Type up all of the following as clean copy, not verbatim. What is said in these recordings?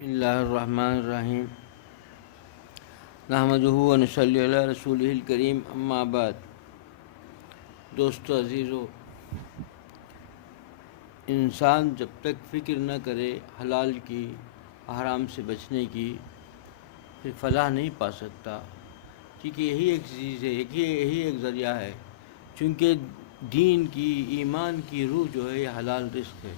بسم اللہ الرحمن الرحیم نحمدہ و نصلی علی رسولہ الکریم اما بعد۔ دوستو عزیزو، انسان جب تک فکر نہ کرے حلال کی، حرام سے بچنے کی، پھر فلاح نہیں پا سکتا، کیونکہ یہی ایک چیز ہے، یہی ایک ذریعہ ہے۔ چونکہ دین کی، ایمان کی روح جو ہے یہ حلال رزق ہے۔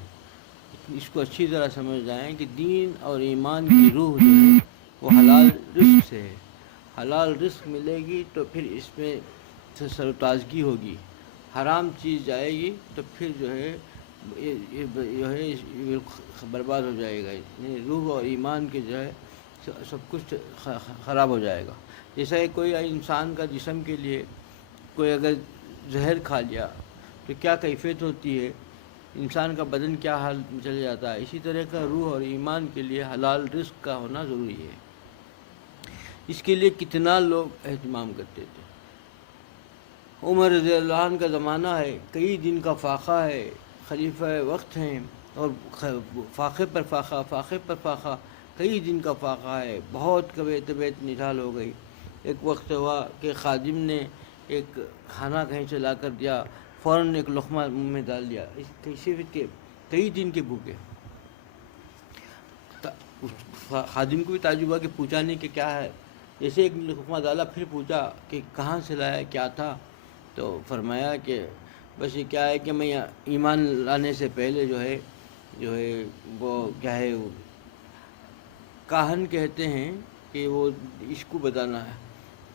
اس کو اچھی طرح سمجھ جائیں کہ دین اور ایمان کی روح جو ہے وہ حلال رزق سے ہے۔ حلال رزق ملے گی تو پھر اس میں سر و تازگی ہوگی، حرام چیز جائے گی تو پھر جو ہے برباد ہو جائے گا، یعنی روح اور ایمان کے جو ہے سب کچھ خراب ہو جائے گا۔ جیسا کہ کوئی انسان کا جسم کے لیے کوئی اگر زہر کھا لیا تو کیا کیفیت ہوتی ہے، انسان کا بدن کیا حال میں چلے جاتا ہے، اسی طرح کا روح اور ایمان کے لیے حلال رزق کا ہونا ضروری ہے۔ اس کے لیے کتنا لوگ اہتمام کرتے تھے۔ عمر رضی اللہ عنہ کا زمانہ ہے، کئی دن کا فاقہ ہے، خلیفہ وقت ہیں، اور فاقے پر فاقہ، کئی دن کا فاقہ ہے، بہت طبیعت نڈھال ہو گئی۔ ایک وقت ہوا کہ خادم نے ایک کھانا کہیں سے لا کر دیا، فوراً ایک لقمہ منہ میں ڈال دیا، کئی دن کے بھوکے۔ خادم کو بھی تعجب ہوا کہ پوچھا نہیں کہ کیا ہے، جیسے ایک لقمہ ڈالا پھر پوچھا کہ کہاں سے لایا، کیا تھا، تو فرمایا کہ بس یہ کیا ہے کہ میں ایمان لانے سے پہلے جو ہے وہ کیا ہے، کاہن کہتے ہیں کہ وہ اس کو بتانا ہے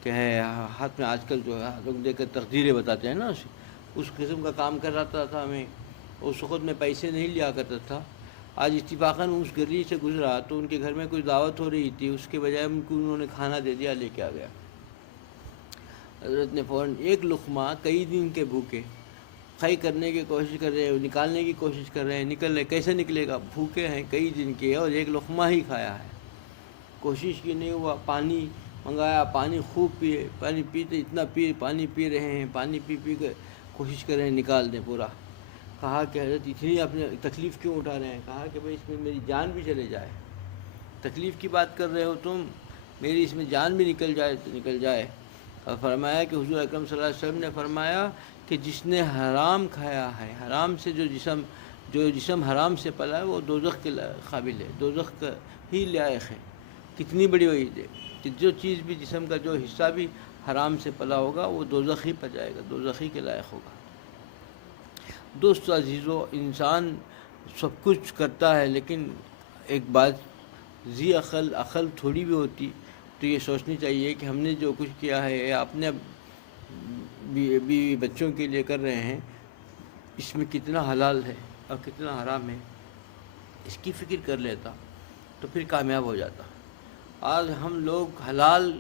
کہ ہے ہاتھ میں آج کل جو ہے لوگ دے کر تقدیریں بتاتے ہیں نا، اس قسم کا کام کر رہا تھا میں۔ اس وقت میں پیسے نہیں لیا کرتا تھا۔ آج اتفاقاً اس گلی سے گزرا تو ان کے گھر میں کوئی دعوت ہو رہی تھی، اس کے بجائے انہوں نے کھانا دے دیا، لے کے آ گیا۔ حضرت نے فوراً ایک لقمہ، کئی دن کے بھوکے، کھائی کرنے کی کوشش کر رہے ہیں، نکالنے کی کوشش کر رہے ہیں، نکل رہے، کیسے نکلے گا، بھوکے ہیں کئی دن کے اور ایک لقمہ ہی کھایا ہے۔ کوشش کی نہیں ہوا، پانی منگایا، پانی خوب پیے، پانی پیتے اتنا پانی پی رہے ہیں، پانی پی کر کوشش کر رہے ہیں نکال دیں پورا۔ کہا کہ حضرت اتنی اپنے تکلیف کیوں اٹھا رہے ہیں؟ کہا کہ بھئی اس میں میری جان بھی چلے جائے، تکلیف کی بات کر رہے ہو تم، میری اس میں جان بھی نکل جائے تو نکل جائے۔ اور فرمایا کہ حضور اکرم صلی اللہ علیہ وسلم نے فرمایا کہ جس نے حرام کھایا ہے، حرام سے جو جسم حرام سے پلا ہے وہ دوزخ کے قابل ہے، دوزخ کا ہی لائق ہے۔ کتنی بڑی وعید ہے کہ جو چیز بھی جسم کا جو حصہ بھی حرام سے پلا ہوگا وہ دوزخ ہی پہ جائے گا، دوزخ ہی کے لائق ہوگا۔ دوستو عزیزو، انسان سب کچھ کرتا ہے، لیکن ایک بات ذی عقل تھوڑی بھی ہوتی تو یہ سوچنی چاہیے کہ ہم نے جو کچھ کیا ہے اپنے بیوی بچوں کے لیے کر رہے ہیں، اس میں کتنا حلال ہے اور کتنا حرام ہے، اس کی فکر کر لیتا تو پھر کامیاب ہو جاتا۔ آج ہم لوگ حلال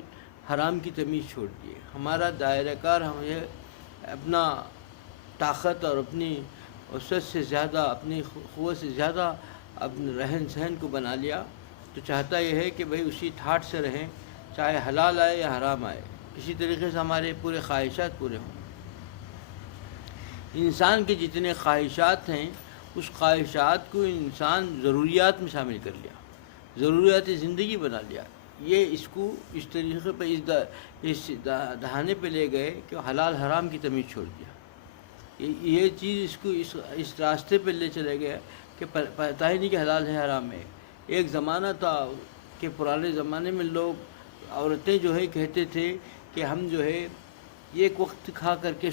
حرام کی تمیز چھوڑ دیے، ہمارا دائرہ کار ہمیں اپنا طاقت اور اپنی وسعت سے زیادہ، اپنی قوت سے زیادہ اپنے رہن سہن کو بنا لیا، تو چاہتا یہ ہے کہ بھئی اسی ٹھاٹھ سے رہیں، چاہے حلال آئے یا حرام آئے، اسی طریقے سے ہمارے پورے خواہشات پورے ہوں۔ انسان کے جتنے خواہشات ہیں اس خواہشات کو انسان ضروریات میں شامل کر لیا، ضروریات زندگی بنا لیا۔ یہ اس کو اس طریقے پہ اس دہانے پہ لے گئے کہ حلال حرام کی تمیز چھوڑ دیا۔ یہ چیز اس کو اس راستے پہ لے چلے گئے کہ پتہ ہی نہیں کہ حلال ہے حرام ہے۔ ایک زمانہ تھا کہ پرانے زمانے میں لوگ، عورتیں جو ہے کہتے تھے کہ ہم جو ہے ایک وقت کھا کر کے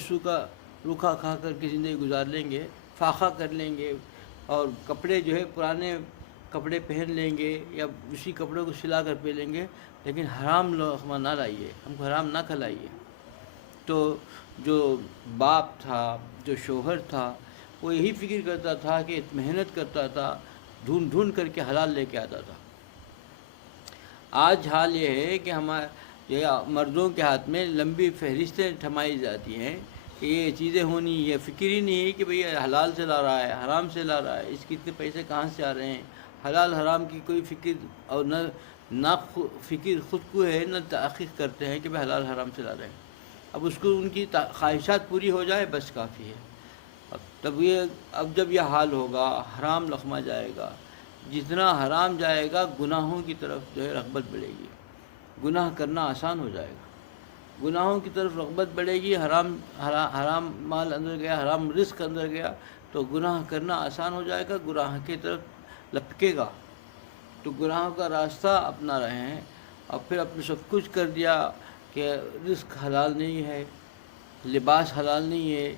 روکھا کھا کر کے زندگی گزار لیں گے، فاقہ کر لیں گے، اور کپڑے جو ہے پرانے کپڑے پہن لیں گے یا اسی کپڑوں کو سلا کر پہ لیں گے، لیکن حرام لقمہ نہ لائیے، ہم کو حرام نہ کھلائیے۔ تو جو باپ تھا، جو شوہر تھا، وہ یہی فکر کرتا تھا کہ محنت کرتا تھا، ڈھونڈ کر کے حلال لے کے آتا تھا۔ آج حال یہ ہے کہ ہمارے مردوں کے ہاتھ میں لمبی فہرستیں تھمائی جاتی ہیں کہ یہ چیزیں ہونی، یہ فکر ہی نہیں ہے کہ بھئی حلال سے لا رہا ہے، حرام سے لا رہا ہے، اس کے اتنے پیسے کہاں سے آ رہے ہیں، حلال حرام کی کوئی فکر، اور نہ فکر خود کو ہے، نہ تحقیق کرتے ہیں کہ بھئی حلال حرام سے لا رہے ہیں۔ اب اس کو ان کی خواہشات پوری ہو جائے بس کافی ہے۔ اب جب یہ حال ہوگا، حرام لقمہ جائے گا، جتنا حرام جائے گا گناہوں کی طرف جو ہے رغبت بڑھے گی، گناہ کرنا آسان ہو جائے گا، گناہوں کی طرف رغبت بڑھے گی، حرام مال اندر گیا، حرام رزق اندر گیا تو گناہ کرنا آسان ہو جائے گا، گناہ کی طرف لپکے گا، تو گناہوں کا راستہ اپنا رہے ہیں اور پھر اپنے سب کچھ کر دیا کہ رزق حلال نہیں ہے، لباس حلال نہیں ہے،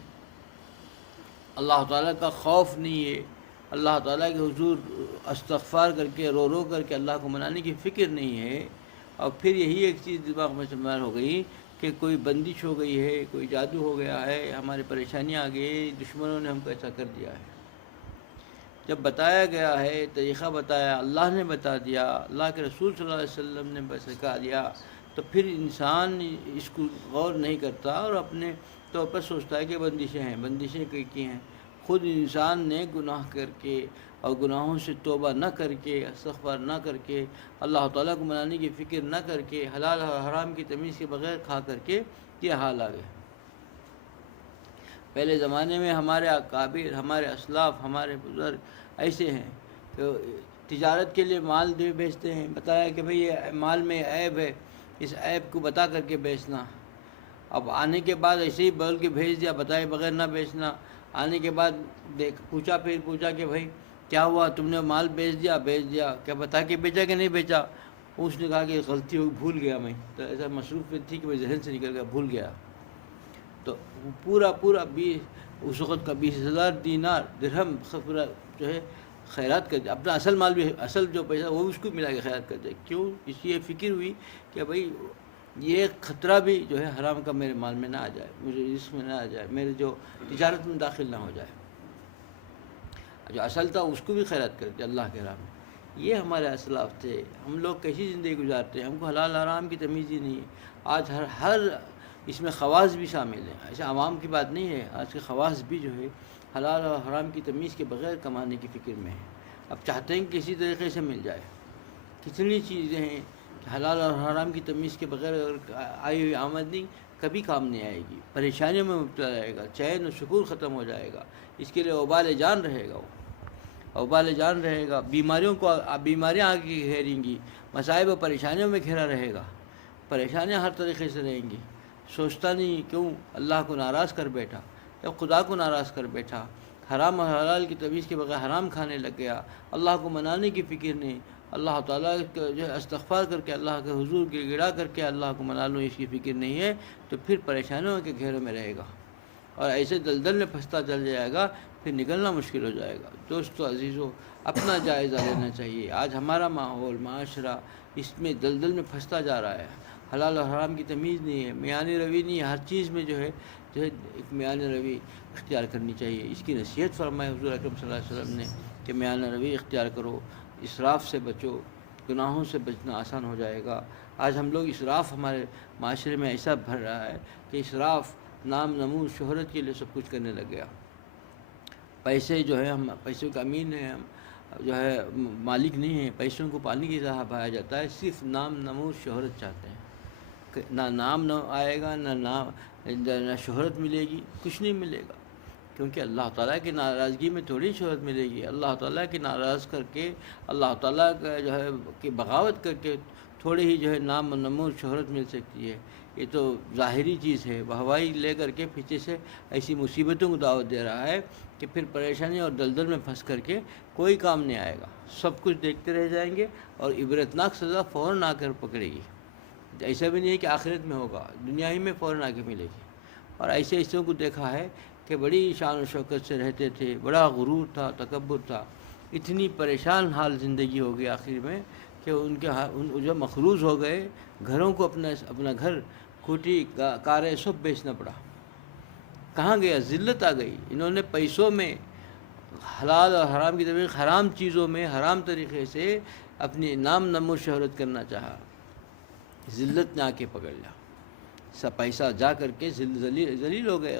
اللہ تعالیٰ کا خوف نہیں ہے، اللہ تعالیٰ کے حضور استغفار کر کے رو رو کر کے اللہ کو منانے کی فکر نہیں ہے، اور پھر یہی ایک چیز دماغ میں سمجھ ہو گئی کہ کوئی بندش ہو گئی ہے، کوئی جادو ہو گیا ہے، ہماری پریشانیاں آ گئی، دشمنوں نے ہم کو ایسا کر دیا ہے۔ جب بتایا گیا ہے، طریقہ بتایا، اللہ نے بتا دیا، اللہ کے رسول صلی اللہ علیہ وسلم نے سکھا دیا، تو پھر انسان اس کو غور نہیں کرتا اور اپنے طور پر سوچتا ہے کہ بندشیں ہیں، بندشیں کی ہیں۔ خود انسان نے گناہ کر کے اور گناہوں سے توبہ نہ کر کے، استغفار نہ کر کے، اللہ تعالیٰ کو منانے کی فکر نہ کر کے، حلال اور حرام کی تمیز کے بغیر کھا کر کے یہ حال آ گیا۔ پہلے زمانے میں ہمارے اکابر، ہمارے اسلاف، ہمارے بزرگ ایسے ہیں کہ تجارت کے لیے مال بیچتے ہیں، بتایا کہ بھئی یہ مال میں عیب ہے، اس عیب کو بتا کر کے بیچنا۔ اب آنے کے بعد ایسے ہی بول کے بھیج دیا، بتائے بغیر نہ بیچنا۔ آنے کے بعد پوچھا کہ بھئی کیا ہوا، تم نے مال بیچ دیا، کیا بتا کے بیچا کہ نہیں بیچا؟ اس نے کہا کہ غلطی ہو، بھول گیا میں، تو ایسا مصروفیت تھی کہ میں ذہن سے نکل گیا، بھول گیا۔ تو پورا اس وقت کا 20,000 دینار درہم پورا جو ہے خیرات کر دیا، اپنا اصل مال بھی، اصل جو پیسہ وہ اس کو ملا کے خیرات کر دیا۔ کیوں؟ اس لیے فکر ہوئی کہ بھئی یہ خطرہ بھی جو ہے حرام کا میرے مال میں نہ آ جائے، مجھے رزق میں نہ آ جائے، میرے جو تجارت میں داخل نہ ہو جائے، جو اصل تھا اس کو بھی خیرات کر دیا اللہ کے راہ میں۔ یہ ہمارے اسلاف تھے۔ ہم لوگ کیسی زندگی گزارتے ہیں، ہم کو حلال حرام کی تمیز ہی نہیں ہے۔ آج ہر اس میں خواص بھی شامل ہیں، ایسے عوام کی بات نہیں ہے، آج کے خواص بھی جو ہے حلال اور حرام کی تمیز کے بغیر کمانے کی فکر میں ہے۔ اب چاہتے ہیں کہ کسی طریقے سے مل جائے۔ کتنی چیزیں ہیں کہ حلال اور حرام کی تمیز کے بغیر اگر آئی ہوئی آمدنی کبھی کام نہیں آئے گی، پریشانیوں میں مبتلا رہے گا، چین و سکون ختم ہو جائے گا، اس کے لیے وبال جان رہے گا، وہ وبال جان رہے گا، بیماریاں آگے گھیریں گی، مصائب و پریشانیوں میں گھیرا رہے گا، پریشانیاں ہر طریقے سے رہیں گی۔ سوچتا نہیں کیوں اللہ کو ناراض کر بیٹھا، جب خدا کو ناراض کر بیٹھا، حرام اور حلال کی تمیز کے بغیر حرام کھانے لگ گیا، اللہ کو منانے کی فکر نہیں، اللہ تعالیٰ جو ہے استغفار کر کے اللہ کے حضور گڑ گڑا کر کے اللہ کو منا لوں اس کی فکر نہیں ہے، تو پھر پریشانیوں کے گھیروں میں رہے گا اور ایسے دلدل میں پھنستا چل جائے گا، پھر نکلنا مشکل ہو جائے گا۔ دوستو عزیزو، اپنا جائزہ لینا چاہیے۔ آج ہمارا ماحول، معاشرہ اس میں دلدل میں پھنستا جا رہا ہے، حلال اور حرام کی تمیز نہیں ہے، میانی روی نہیں ہے، ہر چیز میں جو ہے ایک میانی روی اختیار کرنی چاہیے۔ اس کی نصیحت فرمائے حضور اکرم صلی اللہ علیہ وسلم نے کہ میانہ روی اختیار کرو، اسراف سے بچو، گناہوں سے بچنا آسان ہو جائے گا۔ آج ہم لوگ اسراف ہمارے معاشرے میں ایسا بھر رہا ہے کہ اسراف نام نمود شہرت کے لیے سب کچھ کرنے لگ گیا۔ پیسے جو ہے، ہم پیسوں کا امین ہیں، ہم جو ہے مالک نہیں ہیں، پیسوں کو پانی کی طرح بہایا جاتا ہے، صرف نام نمود شہرت چاہتے ہیں۔ نہ نام نہ آئے گا، نہ شہرت ملے گی، کچھ نہیں ملے گا، کیونکہ اللہ تعالیٰ کی ناراضگی میں تھوڑی شہرت ملے گی۔ اللہ تعالیٰ کی ناراض کر کے، اللہ تعالیٰ کا جو ہے کہ بغاوت کر کے تھوڑی ہی جو ہے نام و نمود شہرت مل سکتی ہے۔ یہ تو ظاہری چیز ہے، بہوائی لے کر کے پیچھے سے ایسی مصیبتوں کو دعوت دے رہا ہے کہ پھر پریشانی اور دلدل میں پھنس کر کے کوئی کام نہیں آئے گا، سب کچھ دیکھتے رہ جائیں گے اور عبرتناک سزا فوراً آ کر پکڑے گی۔ ایسا بھی نہیں ہے کہ آخرت میں ہوگا، دنیا ہی میں فوراً آ کے ملے گی۔ اور ایسے کو دیکھا ہے کہ بڑی شان و شوکت سے رہتے تھے، بڑا غرور تھا، تکبر تھا، اتنی پریشان حال زندگی ہو گئی آخر میں کہ ان جو مخروض ہو گئے، گھروں کو اپنا گھر، کوٹھی کاریں سب بیچنا پڑا۔ کہاں گیا؟ ذلت آ گئی۔ انہوں نے پیسوں میں، حلال اور حرام کی طریقے، حرام چیزوں میں حرام طریقے سے اپنی نام نمود شہرت کرنا چاہا، ذلت نے آ کے پکڑ لیا، سب پیسہ جا کر کے ذلیل ہو گئے،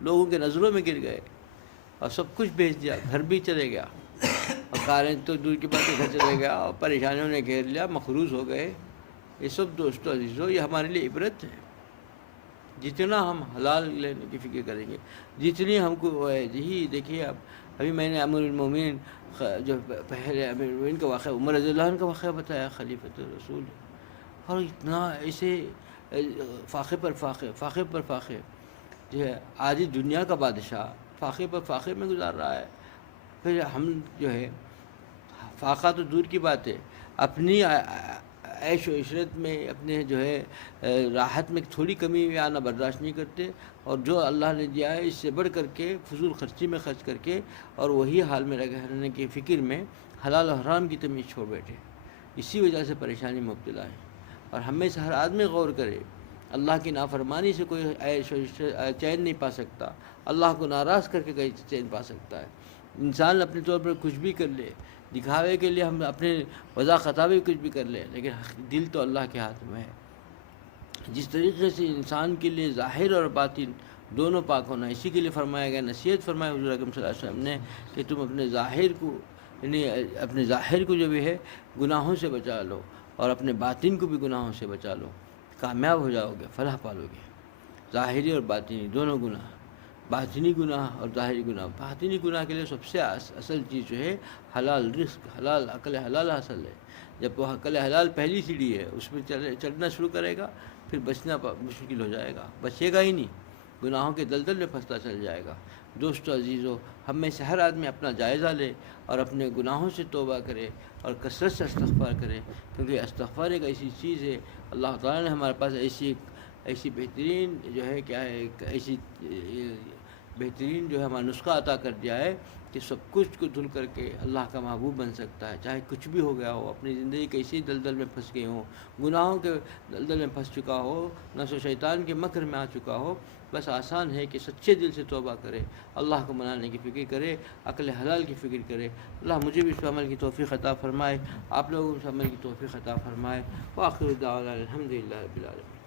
لوگوں کے نظروں میں گر گئے اور سب کچھ بیچ دیا، گھر بھی چلے گیا اور کاریں تو دور کی بات، گھر چلے گیا اور پریشانیوں نے گھیر لیا، مخروض ہو گئے۔ یہ سب دوستو عزیزو، یہ ہمارے لیے عبرت ہے۔ جتنا ہم حلال لینے کی فکر کریں گے، جتنی ہم کو یہی دیکھیے، ابھی میں نے امیر المومنین جو پہلے امیر المومنین کا واقعہ عمر رضی اللہ عنہ کا واقعہ بتایا، خلیفۃ الرسول، اور اتنا ایسے فاقے پر فاقے، فاقے پر فاقے، جو ہے آدھی دنیا کا بادشاہ فاقے پر فاقے میں گزار رہا ہے. پھر ہم جو ہے فاقہ تو دور کی بات ہے، اپنی عیش و عشرت میں، اپنے جو ہے راحت میں تھوڑی کمی بھی آنا برداشت نہیں کرتے، اور جو اللہ نے دیا ہے اس سے بڑھ کر کے فضول خرچی میں خرچ کر کے، اور وہی حال میں رہنے کی فکر میں حلال و حرام کی تمیز چھوڑ بیٹھے. اسی وجہ سے پریشانی میں مبتلا ہے. اور ہم میں سے ہر آدمی غور کرے، اللہ کی نافرمانی سے کوئی عیش و چین نہیں پا سکتا، اللہ کو ناراض کر کے کہیں چین پا سکتا ہے. انسان اپنے طور پر کچھ بھی کر لے، دکھاوے کے لیے ہم اپنے وضع خطا بھی کچھ بھی کر لیں، لیکن دل تو اللہ کے ہاتھ میں ہے. جس طریقے سے انسان کے لیے ظاہر اور باطن دونوں پاک ہونا، اسی کے لیے فرمایا گیا، نصیحت فرمایا حضور اکرم صلی اللہ علیہ وسلم نے کہ تم اپنے ظاہر کو، یعنی اپنے ظاہر کو جو بھی ہے گناہوں سے بچا لو، اور اپنے باطن کو بھی گناہوں سے بچا لو، کامیاب ہو جاؤ گے، فلاح پالو گے. ظاہری اور باطنی دونوں گناہ، باطنی گناہ اور ظاہری گناہ. باطنی گناہ کے لیے سب سے اصل چیز جو ہے حلال رزق، حلال عقل حلال حاصل ہے. جب وہ عقل حلال پہلی سیڑھی ہے، اس میں چڑھنا شروع کرے گا، پھر بچنا مشکل ہو جائے گا، بچے گا ہی نہیں، گناہوں کے دلدل میں پھنستا چل جائے گا. دوستو عزیزو، ہم میں سے ہر آدمی اپنا جائزہ لے اور اپنے گناہوں سے توبہ کرے اور کثرت سے استغفار کرے، کیونکہ استغفار ایک ایسی چیز ہے، اللہ تعالیٰ نے ہمارے پاس ایسی بہترین جو ہے کیا ہے، ایسی بہترین جو ہے ہمارا نسخہ عطا کر دیا ہے کہ سب کچھ کو دھل کر کے اللہ کا محبوب بن سکتا ہے. چاہے کچھ بھی ہو گیا ہو، اپنی زندگی کیسی دلدل میں پھنس گئے ہوں، گناہوں کے دلدل میں پھنس چکا ہو، نفس و شیطان کے مکر میں آ چکا ہو، بس آسان ہے کہ سچے دل سے توبہ کرے، اللہ کو منانے کی فکر کرے، عقل حلال کی فکر کرے. اللہ مجھے بھی اس عمل کی توفیق عطا فرمائے، آپ لوگوں کو اس عمل کی توفیق عطا فرمائے. وآخر دعوانا الحمدللہ رب العالمین.